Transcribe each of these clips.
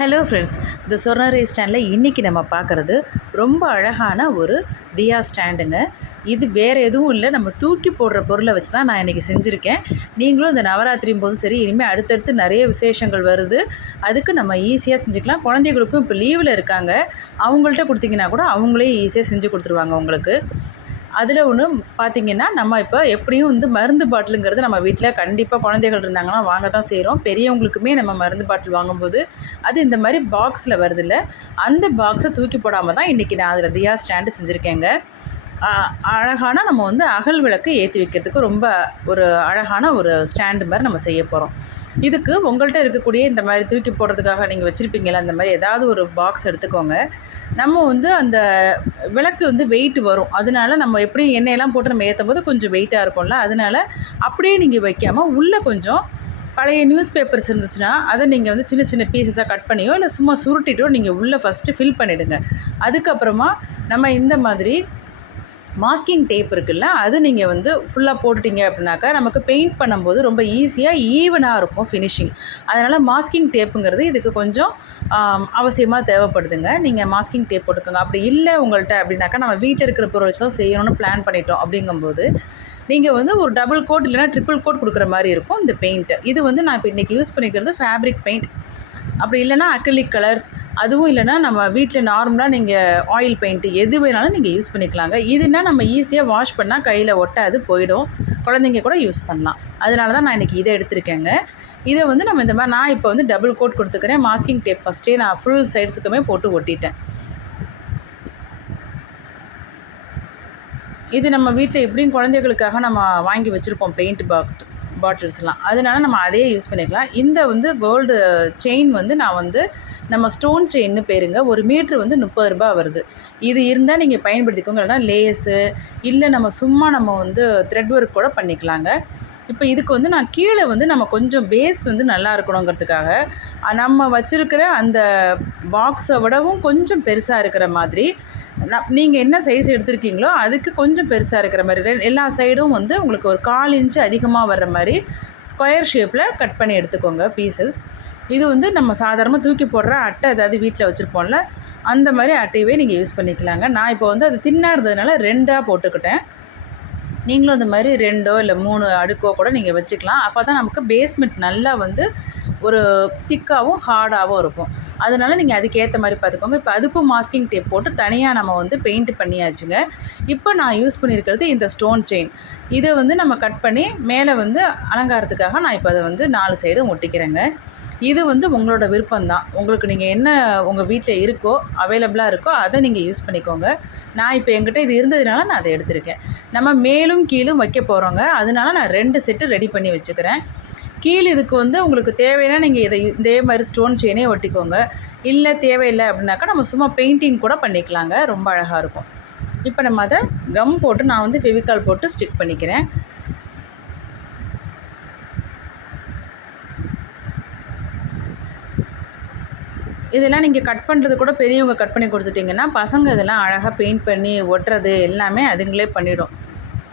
Hello friends, இந்த சொர்ணரே ஸ்டாண்டில் இன்றைக்கி நம்ம பார்க்குறது ரொம்ப அழகான ஒரு தியா ஸ்டாண்டுங்க. இது வேறு எதுவும் இல்லை, நம்ம தூக்கி போடுற பொருளை வச்சு தான் நான் இன்றைக்கி செஞ்சுருக்கேன். நீங்களும் இந்த நவராத்திரியும் போதும் சரி, இனிமேல் அடுத்தடுத்து நிறைய விசேஷங்கள் வருது, அதுக்கு நம்ம ஈஸியாக செஞ்சுக்கலாம். குழந்தைகளுக்கும் இப்போ லீவில் இருக்காங்க, அவங்கள்ட்ட கொடுத்தீங்கன்னா கூட அவங்களே ஈஸியாக செஞ்சு கொடுத்துருவாங்க உங்களுக்கு. அதில் ஒன்று பார்த்திங்கன்னா, நம்ம இப்போ எப்படியும் மருந்து பாட்டிலுங்கிறது நம்ம வீட்டில் கண்டிப்பாக குழந்தைகள் இருந்தாங்கன்னா வாங்க தான் செய்கிறோம். பெரியவங்களுக்குமே நம்ம மருந்து பாட்டில் வாங்கும்போது அது இந்த மாதிரி பாக்ஸில் வருதில்ல, அந்த பாக்ஸை தூக்கி போடாமல் தான் இன்றைக்கி நான் அதில் தியா ஸ்டாண்டு செஞ்சுருக்கேங்க. அழகான நம்ம அகல் விளக்கு ஏற்றி வைக்கிறதுக்கு ரொம்ப ஒரு அழகான ஒரு ஸ்டாண்டு மாதிரி நம்ம செய்ய போகிறோம். இதுக்கு உங்கள்கிட்ட இருக்கக்கூடிய இந்த மாதிரி தூக்கி போடுறதுக்காக நீங்கள் வச்சுருப்பீங்களா, அந்த மாதிரி ஏதாவது ஒரு பாக்ஸ் எடுத்துக்கோங்க. நம்ம அந்த விளக்கு வெயிட் வரும், அதனால நம்ம எப்படியும் எண்ணெயெல்லாம் போட்டு நம்ம ஏற்றும் போது கொஞ்சம் வெயிட்டாக இருக்கும்ல, அதனால் அப்படியே நீங்கள் வைக்காமல் உள்ளே கொஞ்சம் பழைய நியூஸ் பேப்பர்ஸ் இருந்துச்சுன்னா அதை நீங்கள் சின்ன சின்ன பீசஸாக கட் பண்ணியோ இல்லை சும்மா சுருட்டிட்டோ நீங்கள் உள்ளே ஃபஸ்ட்டு ஃபில் பண்ணிவிடுங்க. அதுக்கப்புறமா நம்ம இந்த மாதிரி மாஸ்கிங் டேப் இருக்குல்ல, அது நீங்கள் ஃபுல்லாக போட்டுட்டிங்க அப்படின்னாக்கா நமக்கு பெயிண்ட் பண்ணும்போது ரொம்ப ஈஸியாக ஈவனாக இருக்கும் ஃபினிஷிங். அதனால் மாஸ்கிங் டேப்புங்கிறது இதுக்கு கொஞ்சம் அவசியமாக தேவைப்படுதுங்க. நீங்கள் மாஸ்கிங் டேப் போட்டுக்கோங்க. அப்படி இல்லை உங்கள்கிட்ட அப்படின்னாக்கா, நம்ம வீட்டில் இருக்கிற பொருள் வச்சு தான் செய்யணும்னு பிளான் பண்ணிட்டோம் அப்படிங்கும்போது நீங்கள் ஒரு டபுள் கோட் இல்லைனா ட்ரிபிள் கோட் கொடுக்குற மாதிரி இருக்கும் இந்த பெயிண்ட்டு. இது நான் இப்போ இன்றைக்கி யூஸ் பண்ணிக்கிறது ஃபேப்ரிக் பெயிண்ட். அப்படி இல்லைனா அக்ரிலிக் கலர்ஸ், அதுவும் இல்லைனா நம்ம வீட்டில் நார்மலாக நீங்கள் ஆயில் பெயிண்ட்டு எது வேணாலும் நீங்கள் யூஸ் பண்ணிக்கலாங்க. இதுனா நம்ம ஈஸியாக வாஷ் பண்ணால் கையில் ஒட்டாது, போயிடும். குழந்தைங்க கூட யூஸ் பண்ணலாம். அதனால தான் நான் இன்றைக்கி இதை எடுத்திருக்கேங்க. இதை நம்ம இந்த மாதிரி நான் இப்போ டபுள் கோட் கொடுத்துக்கிறேன். மாஸ்கிங் டேப் ஃபஸ்ட்டே நான் ஃபுல் சைட்ஸுக்குமே போட்டு ஒட்டிட்டேன். இது நம்ம வீட்டில் எப்படியும் குழந்தைகளுக்காக நம்ம வாங்கி வச்சுருப்போம் பெயிண்ட் பாட்டில்ஸ்லாம், அதனால நம்ம அதையே யூஸ் பண்ணிக்கலாம். இந்த கோல்டு செயின் நான் நம்ம ஸ்டோன் செயின்னு பேருங்க. ஒரு மீட்ரு 30 ரூபா வருது. இது இருந்தால் நீங்கள் பயன்படுத்திக்கோங்க. இல்லைனா லேஸு இல்லை நம்ம சும்மா நம்ம த்ரெட் ஒர்க் கூட பண்ணிக்கலாங்க. இப்போ இதுக்கு நான் கீழே நம்ம கொஞ்சம் பேஸ் நல்லா இருக்கணுங்கிறதுக்காக நம்ம வச்சுருக்கிற அந்த பாக்ஸை விடவும் கொஞ்சம் பெருசாக இருக்கிற மாதிரி நீங்கள் என்ன சைஸ் எடுத்துருக்கீங்களோ அதுக்கு கொஞ்சம் பெருசாக இருக்கிற மாதிரி எல்லா சைடும் உங்களுக்கு ஒரு 1/4 இன்ச்சு அதிகமாக வர்ற மாதிரி ஸ்கொயர் ஷேப்பில் கட் பண்ணி எடுத்துக்கோங்க பீசஸ். இது நம்ம சாதாரணமாக தூக்கி போடுற அட்டை ஏதாவது வீட்டில் வச்சுருப்போம்ல, அந்த மாதிரி அட்டையவே நீங்கள் யூஸ் பண்ணிக்கலாங்க. நான் இப்போ அது தின்னாக இருந்ததுனால 2ஆக போட்டுக்கிட்டேன். நீங்களும் அந்த மாதிரி 2 இல்லை 3 அடுக்கோ கூட நீங்கள் வச்சுக்கலாம். அப்போ தான் நமக்கு பேஸ்மெண்ட் நல்லா ஒரு திக்காகவும் ஹார்டாகவும் இருக்கும். அதனால் நீங்கள் அதுக்கேற்ற மாதிரி பார்த்துக்கோங்க. இப்போ அதுக்கும் மாஸ்கிங் டேப் போட்டு தனியாக நம்ம பெயிண்ட் பண்ணியாச்சுங்க. இப்போ நான் யூஸ் பண்ணியிருக்கிறது இந்த ஸ்டோன் செயின். இதை நம்ம கட் பண்ணி மேலே அலங்காரத்துக்காக நான் இப்போ அதை 4 சைடும் ஒட்டிக்கிறேங்க. இது உங்களோட விருப்பம்தான். உங்களுக்கு நீங்கள் என்ன உங்கள் வீட்டில் இருக்கோ, அவைலபிளாக இருக்கோ அதை நீங்கள் யூஸ் பண்ணிக்கோங்க. நான் இப்போ என்கிட்ட இது இருந்ததுனால நான் அதை எடுத்திருக்கேன். நம்ம மேலும் கீழும் வைக்க போகிறோங்க, அதனால நான் 2 செட்டு ரெடி பண்ணி வச்சுக்கிறேன். கீழ் இதுக்கு உங்களுக்கு தேவைன்னா நீங்கள் இதே மாதிரி ஸ்டோன் செயினே ஒட்டிக்கோங்க. இல்லை தேவையில்லை அப்படின்னாக்கா நம்ம சும்மா பெயிண்டிங் கூட பண்ணிக்கலாங்க, ரொம்ப அழகாக இருக்கும். இப்போ நம்ம அதை கம் போட்டு நான் ஃபெவிகால் போட்டு ஸ்டிக் பண்ணிக்கிறேன். இதெல்லாம் நீங்கள் கட் பண்ணுறது கூட பெரியவங்க கட் பண்ணி கொடுத்துட்டிங்கன்னா பசங்க இதெல்லாம் அழகாக பெயிண்ட் பண்ணி ஒட்டுறது எல்லாமே அதுங்களே பண்ணிவிடும்.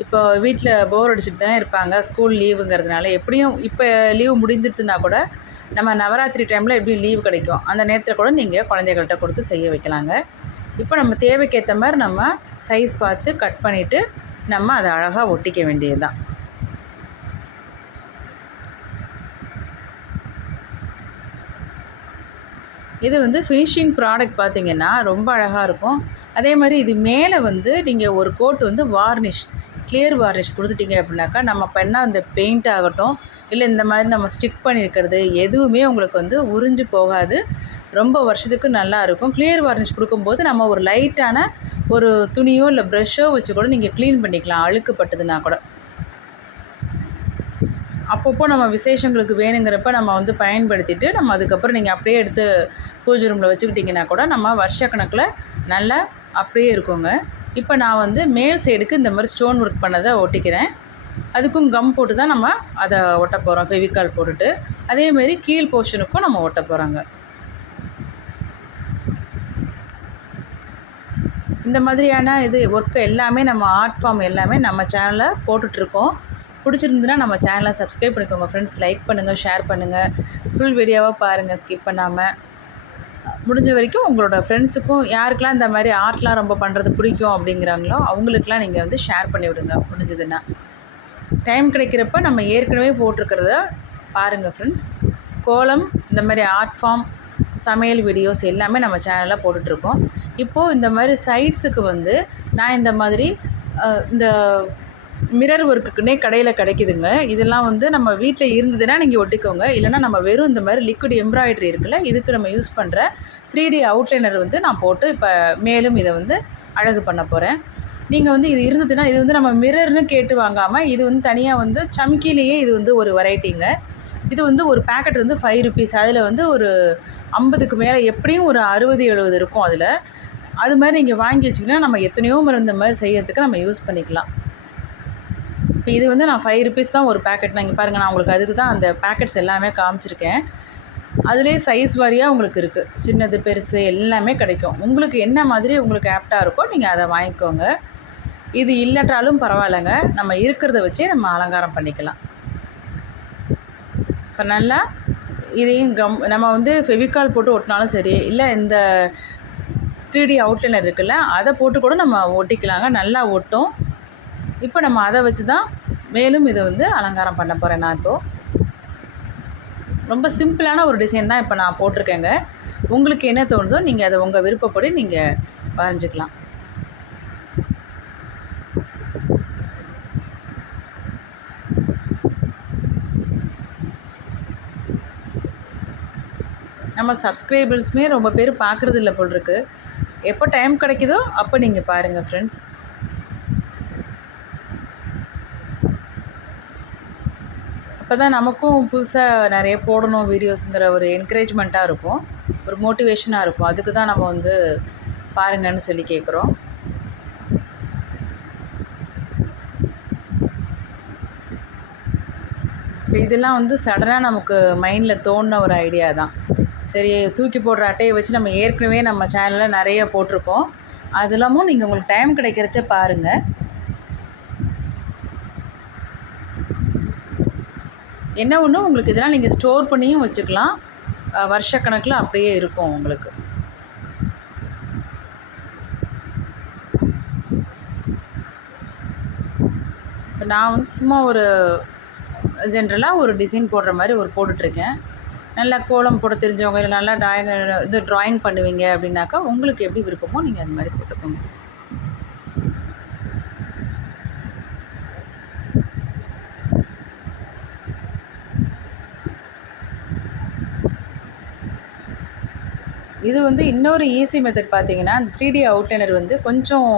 இப்போ வீட்டில் போர் அடிச்சுட்டு தானே இருப்பாங்க, ஸ்கூல் லீவுங்கிறதுனால. எப்படியும் இப்போ லீவு முடிஞ்சிடுதுன்னா கூட நம்ம நவராத்திரி டைமில் எப்படியும் லீவு கிடைக்கும், அந்த நேரத்தில் கூட நீங்கள் குழந்தைகள்கிட்ட கொடுத்து செய்ய வைக்கலாங்க. இப்போ நம்ம தேவைக்கேற்ற மாதிரி நம்ம சைஸ் பார்த்து கட் பண்ணிவிட்டு நம்ம அதை அழகாக ஒட்டிக்க வேண்டியது தான். இது ஃபினிஷிங் ப்ராடக்ட் பார்த்திங்கன்னா ரொம்ப அழகாக இருக்கும். அதே மாதிரி இது மேலே நீங்கள் ஒரு கோட் வார்னிஷ், கிளியர் வார்னிஷ் கொடுத்துட்டிங்க அப்படின்னாக்கா நம்ம பண்ணால் அந்த பெயிண்ட் ஆகட்டும் இல்லை இந்த மாதிரி நம்ம ஸ்டிக் பண்ணியிருக்கிறது எதுவுமே உங்களுக்கு உறிஞ்சு போகாது, ரொம்ப வருஷத்துக்கு நல்லா இருக்கும். கிளியர் வார்னிஷ் கொடுக்கும்போது நம்ம ஒரு லைட்டான ஒரு துணியோ இல்லை ப்ரஷ்ஷோ வச்சு கூட நீங்கள் க்ளீன் பண்ணிக்கலாம், அழுக்குப்பட்டதுன்னா கூட. அப்பப்போ நம்ம விசேஷங்களுக்கு வேணுங்கிறப்ப நம்ம பயன்படுத்திட்டு நம்ம அதுக்கப்புறம் நீங்கள் அப்படியே எடுத்து பூஜை ரூமில் வச்சுக்கிட்டிங்கன்னா கூட நம்ம வருஷக்கணக்கில் நல்லா அப்படியே இருக்குங்க. இப்போ நான் மேல் சைடுக்கு இந்த மாதிரி ஸ்டோன் ஒர்க் பண்ணதை ஒட்டிக்கிறேன். அதுக்கும் கம் போட்டு தான் நம்ம அதை ஒட்ட போகிறோம், ஃபெவிகால் போட்டுட்டு. அதேமாரி கீழ் போர்ஷனுக்கும் நம்ம ஒட்ட போகிறோங்க. இந்த மாதிரியான ஒர்க்கு எல்லாமே நம்ம ஆர்ட் ஃபார்ம் எல்லாமே நம்ம சேனலில் போட்டுட்ருக்கோம். பிடிச்சிருந்துன்னா நம்ம சேனலை சப்ஸ்கிரைப் பண்ணிக்கோங்க ஃப்ரெண்ட்ஸ். லைக் பண்ணுங்கள், ஷேர் பண்ணுங்கள், ஃபுல் வீடியோவாக பாருங்கள் ஸ்கிப் பண்ணாமல். முடிஞ்ச வரைக்கும் உங்களோட ஃப்ரெண்ட்ஸுக்கும் யாருக்கெல்லாம் இந்த மாதிரி ஆர்ட்லாம் ரொம்ப பண்ணுறது பிடிக்கும் அப்படிங்கிறாங்களோ அவங்களுக்கெல்லாம் நீங்கள் வந்து ஷேர் பண்ணி விடுங்க முடிஞ்சதுன்னா. டைம் கிடைக்கிறப்ப நம்ம ஏற்கனவே போட்டிருக்கிறத பாருங்கள் ஃப்ரெண்ட்ஸ். கோலம், இந்த மாதிரி ஆர்ட் ஃபார்ம், சமையல் வீடியோஸ் எல்லாமே நம்ம சேனலில் போட்டுட்ருக்கோம். இப்போது இந்த மாதிரி சைட்ஸுக்கு வந்து நான் இந்த மாதிரி இந்த மிரர் ஒர்க்குக்குன்னே கடையில் கிடைக்குதுங்க. இதெல்லாம் வந்து நம்ம வீட்டில் இருந்ததுன்னா நீங்கள் ஒட்டிக்கோங்க. இல்லைனா நம்ம வெறும் இந்த மாதிரி லிக்விட் எம்ப்ராய்டரி இருக்குல்ல, இதுக்கு நம்ம யூஸ் பண்ணுற 3D அவுட்லைனர் வந்து நான் போட்டு இப்போ மேலும் இதை வந்து அழகு பண்ண போகிறேன். நீங்கள் வந்து இது இருந்ததுன்னா, இது வந்து நம்ம மிரர்னு கேட்டு வாங்காமல் இது வந்து தனியாக வந்து சம்கிலேயே இது வந்து ஒரு வெரைட்டிங்க. இது வந்து ஒரு பேக்கெட் வந்து 5 ருபீஸ். அதில் வந்து ஒரு 50க்கு மேலே எப்படியும் ஒரு 60-70 இருக்கும் அதில். அது மாதிரி நீங்கள் வாங்கி வச்சிங்கன்னா நம்ம எத்தனையோ முறை இந்த மாதிரி செய்யறதுக்கு நம்ம யூஸ் பண்ணிக்கலாம். இப்போ இது வந்து நான் 5 ருபீஸ் தான் ஒரு பேக்கெட். நான் இங்கே பாருங்கள், நான் உங்களுக்கு அதுக்கு தான் அந்த பேக்கெட்ஸ் எல்லாமே காமிச்சிருக்கேன். அதுலேயே சைஸ் வாரியாக உங்களுக்கு இருக்குது. சின்னது, பெருசு எல்லாமே கிடைக்கும். உங்களுக்கு என்ன மாதிரி உங்களுக்கு ஆப்டாக இருக்கோ நீங்கள் அதை வாங்கிக்கோங்க. இது இல்லாட்டாலும் பரவாயில்லைங்க, நம்ம இருக்கிறத வச்சே நம்ம அலங்காரம் பண்ணிக்கலாம். இப்போ நல்லா இதையும் நம்ம வந்து ஃபெவிகால் போட்டு ஒட்டினாலும் சரி, இல்லை இந்த 3D அவுட்லைனர் இருக்குல்ல, அதை போட்டு கூட நம்ம ஒட்டிக்கலாங்க, நல்லா ஒட்டும். இப்போ நம்ம அதை வச்சு தான் மேலும் இதை வந்து அலங்காரம் பண்ண போகிறேன். நான் இப்போது ரொம்ப சிம்பிளான ஒரு டிசைன் தான் இப்போ நான் போட்டிருக்கேங்க. உங்களுக்கு என்ன தோணுதோ நீங்கள் அதை உங்கள் விருப்பப்படி நீங்கள் வரைஞ்சிக்கலாம். நம்ம சப்ஸ்கிரைபர்ஸுமே ரொம்ப பேர் பார்க்குறது இல்லை போல் இருக்குது. எப்போ டைம் கிடைக்குதோ அப்போ நீங்கள் பாருங்கள் ஃப்ரெண்ட்ஸ். அப்போ தான் நமக்கும் புதுசாக நிறைய போடணும் வீடியோஸுங்கிற ஒரு என்கரேஜ்மெண்ட்டாக இருக்கும், ஒரு மோட்டிவேஷனாக இருக்கும். அதுக்கு தான் நம்ம வந்து பாருங்கன்னு சொல்லி கேட்குறோம். இப்போ இதெல்லாம் வந்து சடனாக நமக்கு மைண்டில் தோணின ஒரு ஐடியா தான். சரி, தூக்கி போடுற அட்டையை வச்சு நம்ம ஏற்கனவே நம்ம சேனலில் நிறைய போட்டிருக்கோம். அது இல்லாமல் நீங்கள் உங்களுக்கு டைம் கிடைக்கிறச்ச பாருங்கள். என்ன ஒன்று, உங்களுக்கு இதெல்லாம் நீங்கள் ஸ்டோர் பண்ணியும் வச்சுக்கலாம். வருஷக்கணக்கில் அப்படியே இருக்கும் உங்களுக்கு. இப்போ நான் வந்து சும்மா ஒரு ஜென்ரலாக ஒரு டிசைன் போடுற மாதிரி ஒரு போட்டுட்ருக்கேன். நல்லா கோலம் போட தெரிஞ்சவங்க, இல்லை நல்லா ட்ராயிங் பண்ணுவீங்க அப்படின்னாக்கா உங்களுக்கு எப்படி விருப்பமோ நீங்கள் அது மாதிரி போட்டுக்கோங்க. இது வந்து இன்னொரு ஈஸி மெத்தட் பார்த்தீங்கன்னா, அந்த 3D அவுட்லைனர் வந்து கொஞ்சம்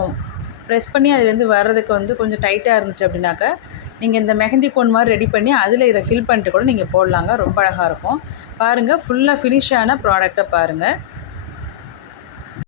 ப்ரெஸ் பண்ணி அதுலேருந்து வர்றதுக்கு வந்து கொஞ்சம் டைட்டாக இருந்துச்சு அப்படின்னாக்கா, நீங்கள் இந்த மெஹந்தி கோன் மாதிரி ரெடி பண்ணி அதில் இதை ஃபில் பண்ணிட்டு கூட நீங்கள் போடலாங்க. ரொம்ப அழகாக இருக்கும். பாருங்கள், ஃபுல்லாக ஃபினிஷ் ஆன ப்ராடக்டை பாருங்கள்.